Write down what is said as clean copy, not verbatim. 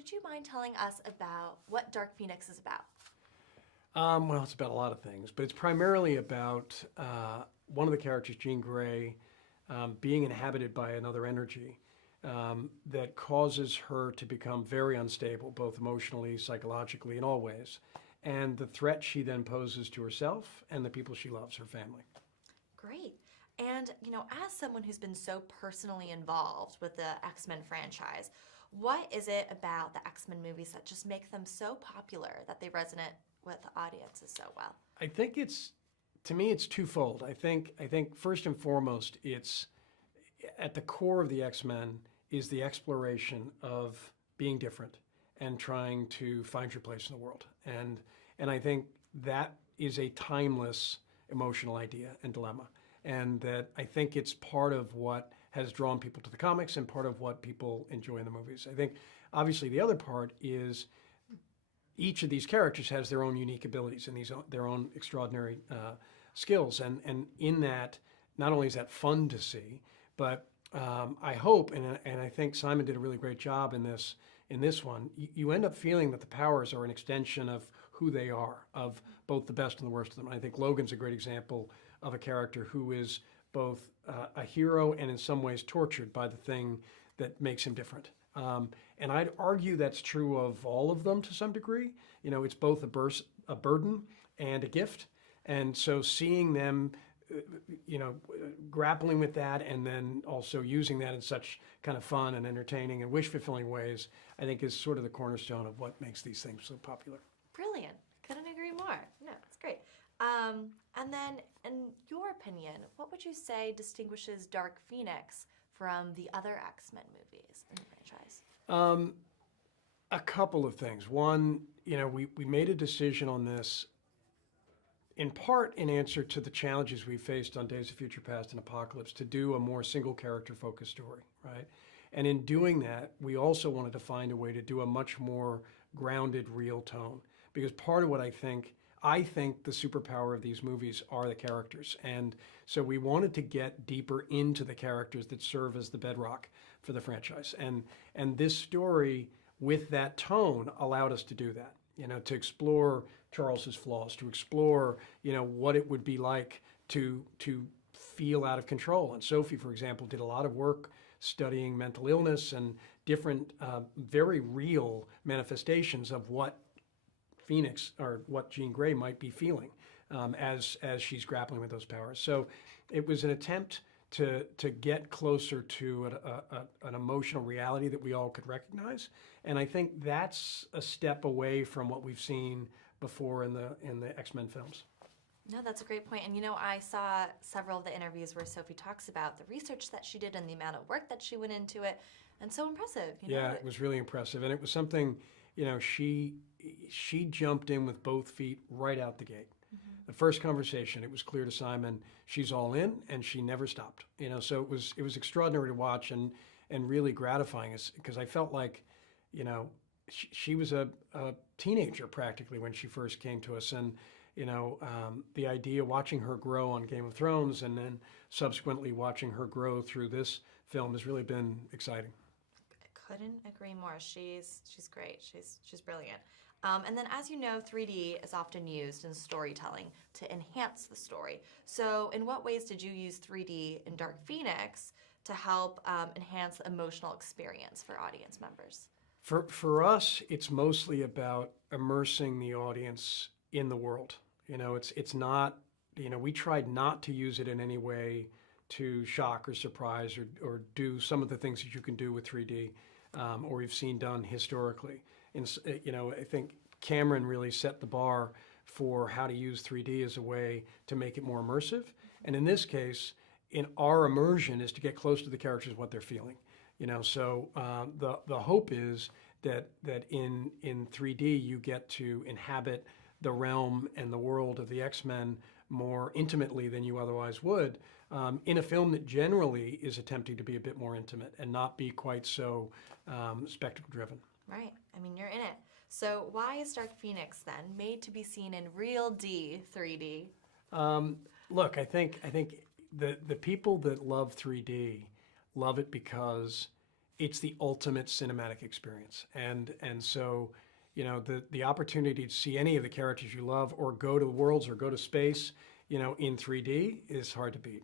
would you mind telling us about what Dark Phoenix is about? Well, it's about a lot of things, but it's primarily about one of the characters, Jean Grey, being inhabited by another energy that causes her to become very unstable, both emotionally, psychologically, in all ways. And the threat she then poses to herself and the people she loves, her family. Great. And, as someone who's been so personally involved with the X-Men franchise, what is it about the X-Men movies that just make them so popular that they resonate with audiences so well? I think to me, it's twofold. I think first and foremost, it's at the core of the X-Men is the exploration of being different and trying to find your place in the world. And I think that is a timeless emotional idea and dilemma. And that I think it's part of what has drawn people to the comics and part of what people enjoy in the movies. I think obviously the other part is each of these characters has their own unique abilities and their own extraordinary skills. And in that, not only is that fun to see, but I hope, and I think Simon did a really great job in this one, you end up feeling that the powers are an extension of who they are, of both the best and the worst of them. And I think Logan's a great example of a character who is both a hero and in some ways tortured by the thing that makes him different. And I'd argue that's true of all of them to some degree. It's both a burden and a gift. And so seeing them, grappling with that and then also using that in such kind of fun and entertaining and wish-fulfilling ways, I think is sort of the cornerstone of what makes these things so popular. Brilliant. Couldn't agree more. No, it's great. And then, in your opinion, what would you say distinguishes Dark Phoenix from the other X-Men movies in the franchise? A couple of things. One, we made a decision on this in part in answer to the challenges we faced on Days of Future Past and Apocalypse to do a more single character focused story, right? And in doing that, we also wanted to find a way to do a much more grounded, real tone. Because part of what I think the superpower of these movies are the characters. And so we wanted to get deeper into the characters that serve as the bedrock for the franchise. And this story with that tone allowed us to do that, to explore Charles's flaws, to explore, what it would be like to feel out of control. And Sophie, for example, did a lot of work studying mental illness and different very real manifestations of what Phoenix or what Jean Grey might be feeling as she's grappling with those powers. So it was an attempt to get closer to an emotional reality that we all could recognize. And I think that's a step away from what we've seen before in the X-Men films. No, that's a great point. And I saw several of the interviews where Sophie talks about the research that she did and the amount of work that she went into it. And so impressive. Yeah, it was really impressive. And it was something, she jumped in with both feet right out the gate. Mm-hmm. The first conversation, it was clear to Simon, she's all in and she never stopped. So it was extraordinary to watch and really gratifying because I felt like, she was a teenager practically when she first came to us. And, the idea watching her grow on Game of Thrones and then subsequently watching her grow through this film has really been exciting. Couldn't agree more. She's great. She's brilliant. And then, as you know, 3D is often used in storytelling to enhance the story. So in what ways did you use 3D in Dark Phoenix to help enhance the emotional experience for audience members? For us, it's mostly about immersing the audience in the world. It's not, we tried not to use it in any way to shock or surprise or do some of the things that you can do with 3D or we've seen done historically. And, I think Cameron really set the bar for how to use 3D as a way to make it more immersive. And in this case, in our immersion is to get close to the characters, what they're feeling. So the hope is that in 3D you get to inhabit the realm and the world of the X-Men more intimately than you otherwise would in a film that generally is attempting to be a bit more intimate and not be quite so spectacle driven. Right. I mean, you're in it. So why is Dark Phoenix then made to be seen in real 3D? Look, I think the people that love 3D love it because it's the ultimate cinematic experience. And so, the opportunity to see any of the characters you love or go to worlds or go to space, in 3D is hard to beat.